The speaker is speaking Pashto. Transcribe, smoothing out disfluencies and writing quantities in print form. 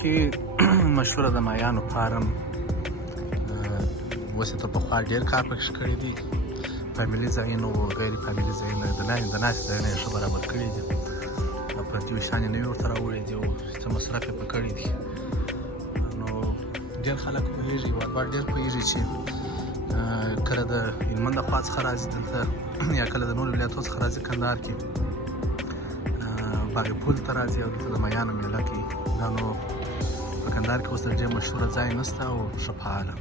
کې مشهوره د ماهیانو فارم اوس یې تر پخوا ډېر کار پکې کړی دی. فامیلي ځایونه او غیر فامیلي ځایونه د ناستې ځایونه یې ښه برابر کړي دي. پرتې ویشان یې نوي ورته راوړي دي او څه مصرف یې پرې کړی دي. نو ډېر خلک پوهېږي، وار ډېر پوهېږي چې کله د هلمند د خوا څخه راځي دلته یا کله د نورو ولایتونو څخه راځي کندهار کې باغ پول ته راځي او دلته د ماهیانو میله کوي. دا نو په کندهار کې اوس ډېر مشهوره ځای نشته او ښه فعاله